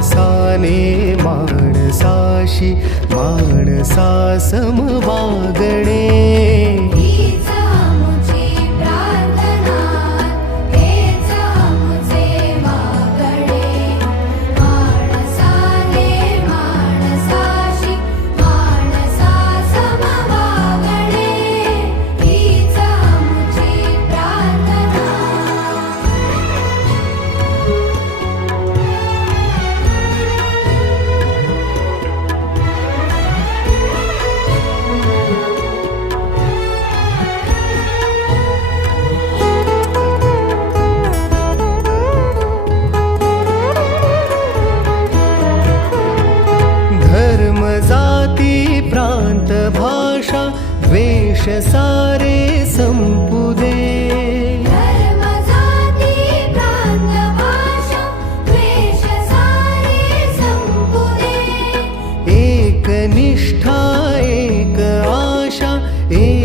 माणसाने माणसाशी माणसा सम वागणे जाती प्रांत भाषा द्वेष सारे संपू दे धर्म जाती प्रांत भाषा द्वेष सारे संपू दे एक निष्ठा एक आशा एक